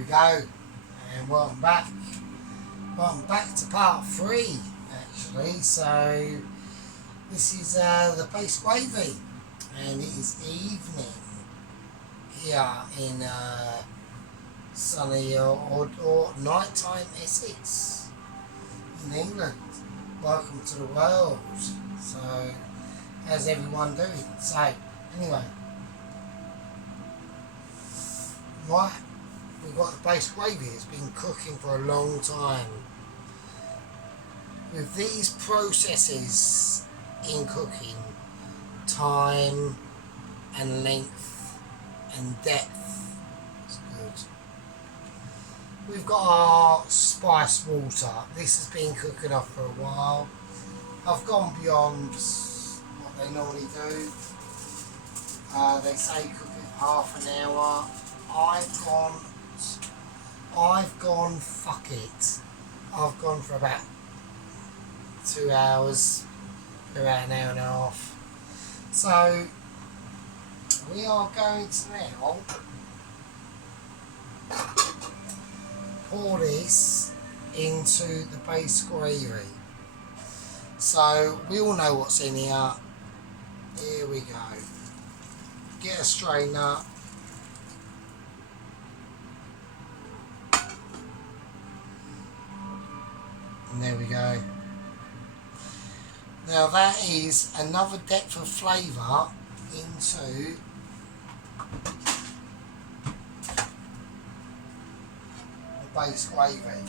we go, and welcome back. Welcome back to part 3, actually. So this is the Base Gravy, and it is evening here in sunny or nighttime Essex in England. Welcome to the world. So how's everyone doing? So anyway, right, we've got the Base Gravy. It's been cooking for a long time. With these processes in cooking, time and length and depth is good. We've got our spice water. This has been cooking off for a while. I've gone beyond what they normally do. They say cook it half an hour. I've gone fuck it. I've gone for about 2 hours, about an hour and a half. So we are going to now pour this into the Base Gravy. So we all know what's in here. Here we go. Get a strainer. And there we go. Now that is another depth of flavour into the Base Gravy.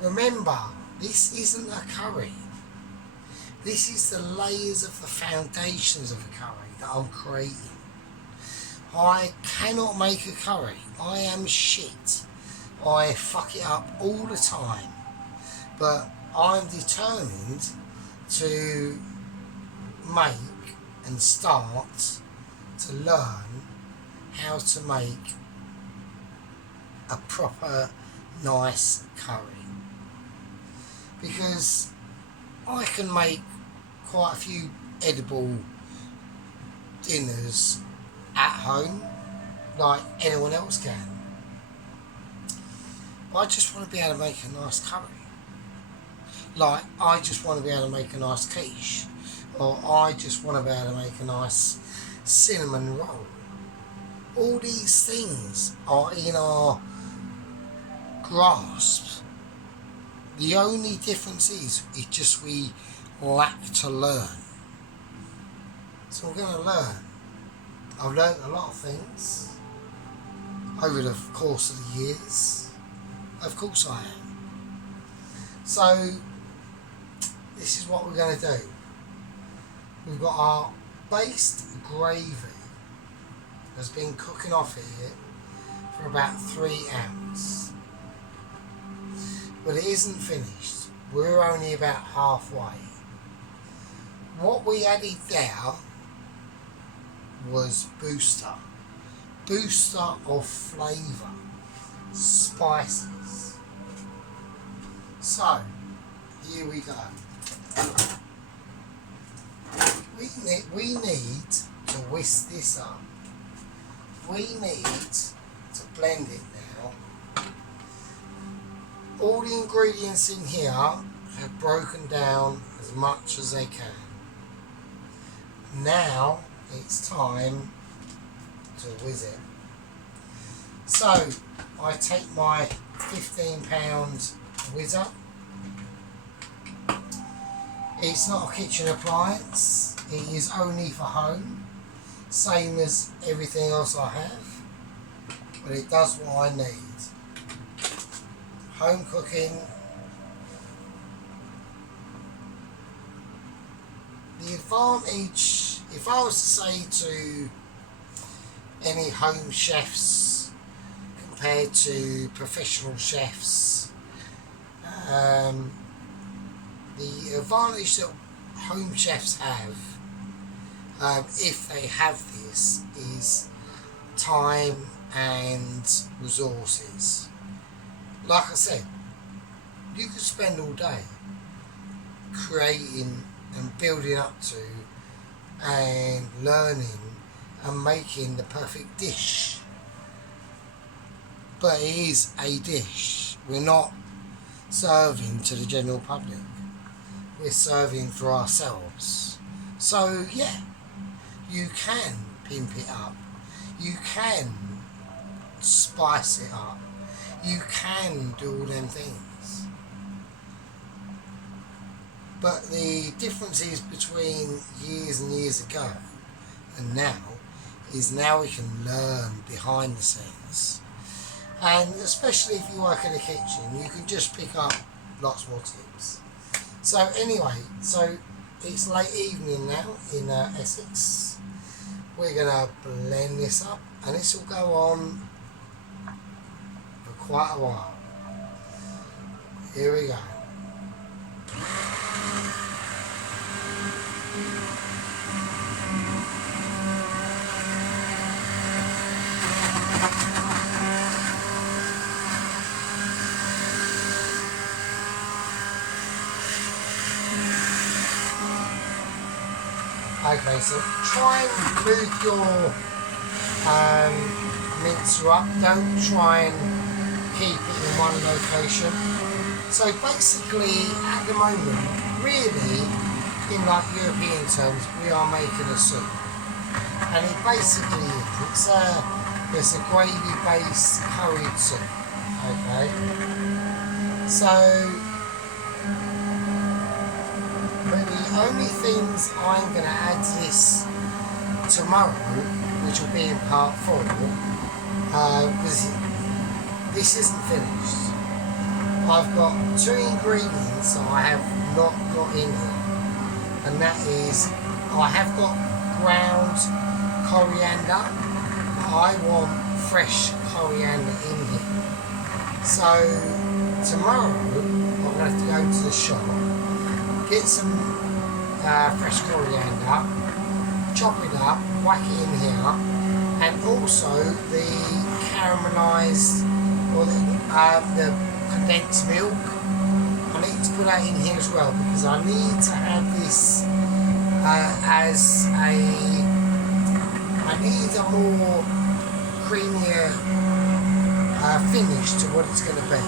Remember, this isn't a curry. This is the layers of the foundations of a curry that I'm creating. I cannot make a curry. I am shit. I fuck it up all the time. But I'm determined to make and start to learn how to make a proper nice curry, because I can make quite a few edible dinners at home like anyone else can, but I just want to be able to make a nice curry. Like, I just want to be able to make a nice quiche, or I just want to be able to make a nice cinnamon roll. All these things are in our grasp. The only difference is just we lack to learn. So I'm going to learn. I've learned a lot of things over the course of the years. Of course I am. So this is what we're going to do. We've got our based gravy that's been cooking off here for about 3 hours. But it isn't finished. We're only about halfway. What we added there was booster. Booster of flavour. Spices. So, here we go. We need to whisk this up. We need to blend it now. All the ingredients in here have broken down as much as they can. Now it's time to whiz it. So I take my £15 whizzer. It's not a kitchen appliance, it is only for home, same as everything else I have, but it does what I need. Home cooking. The advantage, if I was to say to any home chefs compared to professional chefs, the advantage that home chefs have, if they have this, is time and resources. Like I said, you could spend all day creating and building up to and learning and making the perfect dish. but it is a dish. We're not serving to the general public. We're serving for ourselves. So yeah, you can pimp it up. You can spice it up. You can do all them things. But the differences between years and years ago and now is now we can learn behind the scenes. And especially if you work in a kitchen, you can just pick up lots more tips. So anyway, so it's late evening now in Essex. We're going to blend this up and this will go on for quite a while. Here we go. Okay, so try and move your mincer up. Don't try and keep it in one location. So basically, at the moment, really, in like European terms, we are making a soup, and it basically it's a gravy-based curried soup. Okay, so. But the only things I'm going to add to this tomorrow, which will be in part 4, because this isn't finished. I've got 2 ingredients that I have not got in here, and that is I have got ground coriander, but I want fresh coriander in here. So tomorrow I'm going to have to go to the shop, get some fresh coriander, chop it up, whack it in here, and also the caramelised or the condensed milk. I need to put that in here as well because I need to have this as I need a more creamier finish to what it's going to be.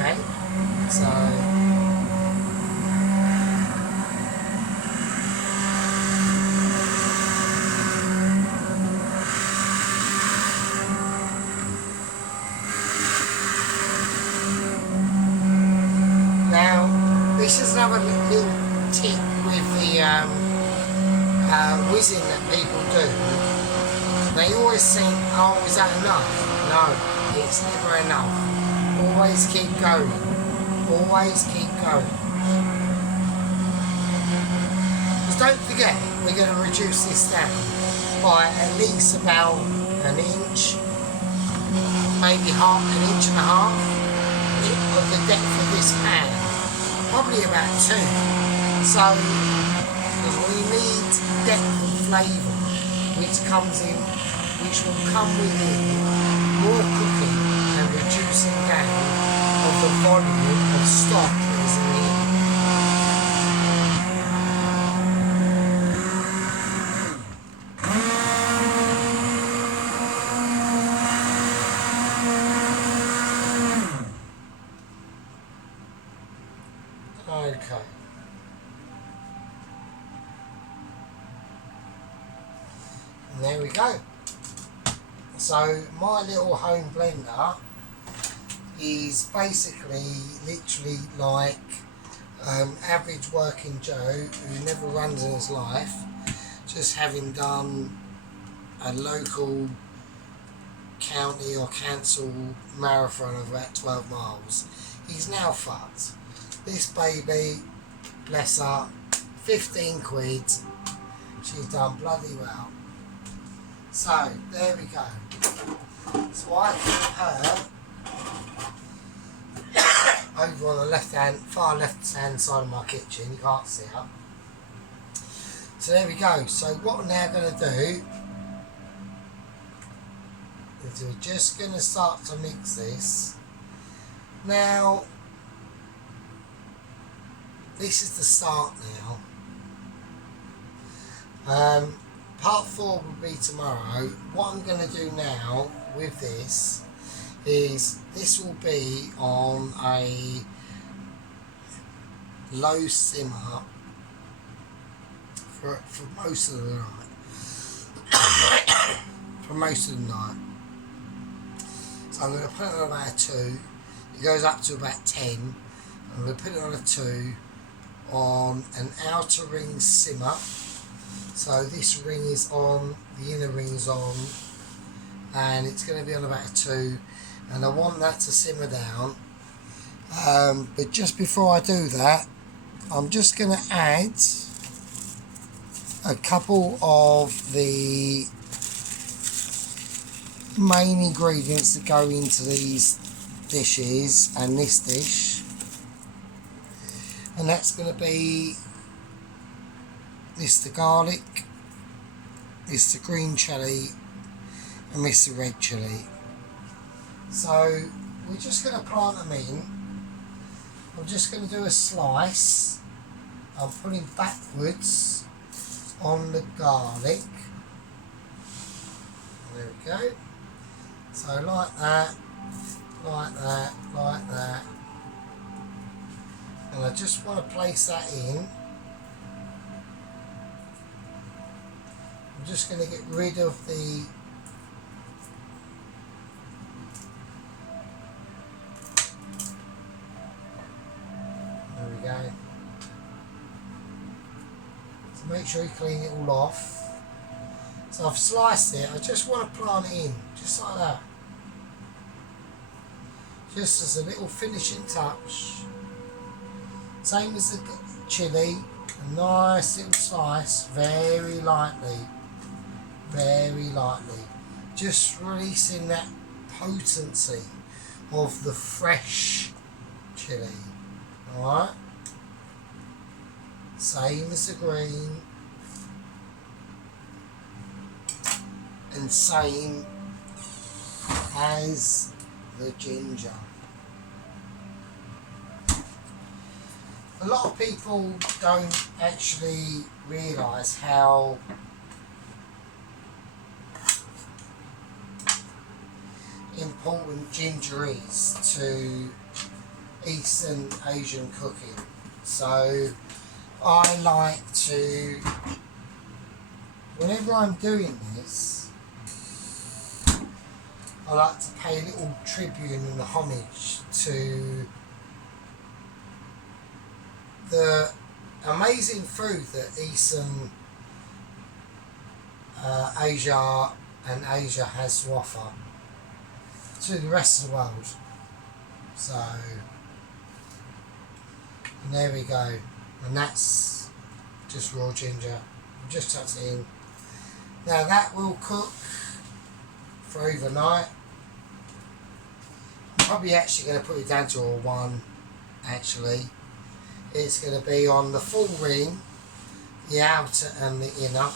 Okay, so. This is another little tip with the whizzing that people do. They always think, oh, is that enough? No, it's never enough. Always keep going. Always keep going. Because don't forget, we're going to reduce this down by at least about an inch, maybe an inch and a half of the depth of this pan. Probably about 2. So we need depth of flavour, which will come within more cooking and reducing down of the volume of stock that is in here. Okay. And there we go. So my little home blender is basically literally like average working Joe who never runs in his life, just having done a local county or council marathon of about 12 miles. He's now fucked. This baby, bless her, 15 quid, she's done bloody well. So, there we go. So I put her over on the far left hand side of my kitchen, you can't see her. So there we go. So what we're now going to do is we're just going to start to mix this. Now, this is the start now. Part 4 will be tomorrow. What I'm going to do now with this is this will be on a low simmer for most of the night. For most of the night. So I'm going to put it on about a 2. It goes up to about 10. I'm going to put it on a 2 on an outer ring simmer. So this ring is on, the inner ring is on, and it's going to be on about a 2, and I want that to simmer down. But just before I do that, I'm just going to add a couple of the main ingredients that go into these dishes and this dish, and that's going to be this the garlic, this the green chilli, and this the red chilli. So we're just going to plant them in. I'm just going to do a slice. I'm putting backwards on the garlic. There we go. So like that, like that, like that. And I just want to place that in. I'm just going to get rid of the there we go. So make sure you clean it all off. So I've sliced it, I just want to plant it in, just like that. Just as a little finishing touch. Same as the chilli, a nice little slice, very lightly. Very lightly. Just releasing that potency of the fresh chilli. Alright? Same as the green. And same as the ginger. A lot of people don't actually realise how important ginger is to Eastern Asian cooking. So I like to, whenever I'm doing this, I like to pay a little tribute and homage to the amazing food that Eastern Asia and Asia has to offer to the rest of the world. So, and there we go. And that's just raw ginger. Just tucked it in. Now that will cook for overnight. I'm probably actually going to put it down to a 1 actually. It's going to be on the full ring, the outer and the inner.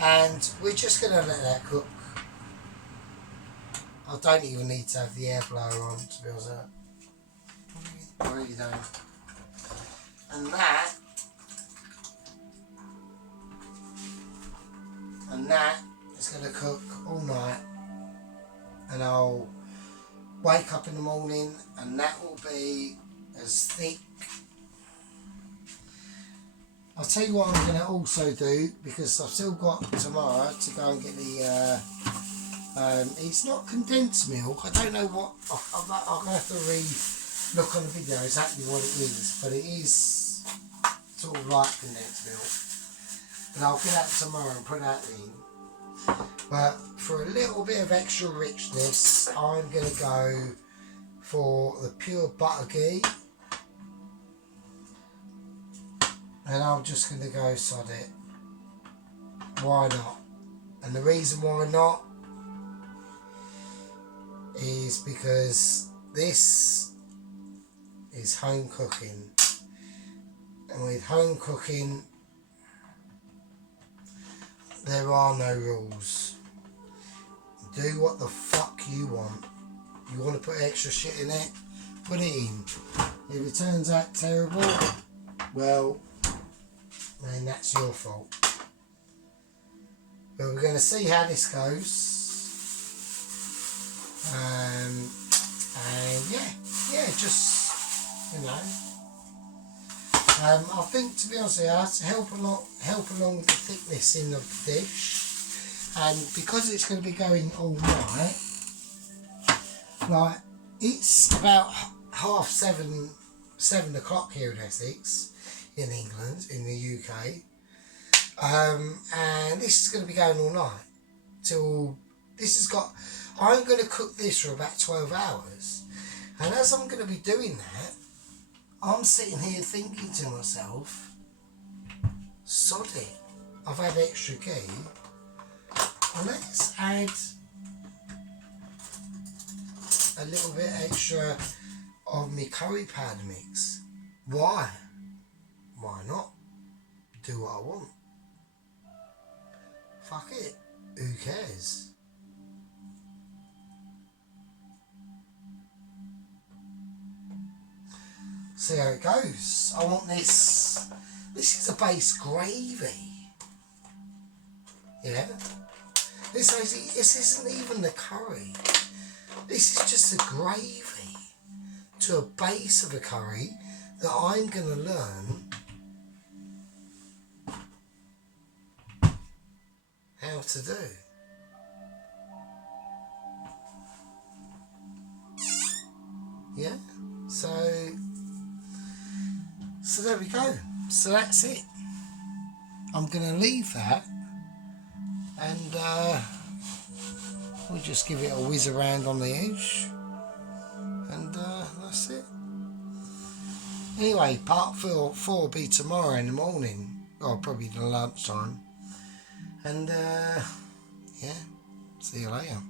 And we're just going to let that cook. I don't even need to have the air blower on, to be honest. I really don't. And that is going to cook all night. And I'll wake up in the morning and that will be as thick. I'll tell you what I'm going to also do, because I've still got tomorrow to go and get the it's not condensed milk. I don't know what, I'm going to have to look on the video exactly what it is, but it is sort of like condensed milk. And I'll get that tomorrow and put that in. But for a little bit of extra richness, I'm going to go for the pure butter ghee. And I'm just going to go sod it. Why not? And the reason why not is because this is home cooking. And with home cooking, there are no rules. Do what the fuck you want. You want to put extra shit in it, put it in. If it turns out terrible, well, then that's your fault. But we're going to see how this goes. And yeah, just, you know, I think, to be honest with you, to help along with the thickness in the dish, and because it's going to be going all night, like, it's about 7 o'clock here in Essex, in England, in the UK, and this is going to be going all night till I'm going to cook this for about 12 hours, and as I'm going to be doing that, I'm sitting here thinking to myself, sod it, I've had extra ghee, and let's add a little bit extra of my curry powder mix. Why? Why not? Do what I want. Fuck it. Who cares? See how it goes. I want this. This is a base gravy. Yeah? This isn't even the curry. This is just a gravy to a base of a curry that I'm going to learn how to do. Yeah? So there we go. So that's it. I'm going to leave that, and we'll just give it a whiz around on the edge, and that's it. Anyway, part 4 will be tomorrow in the morning, or probably the lunchtime, and yeah, see you later.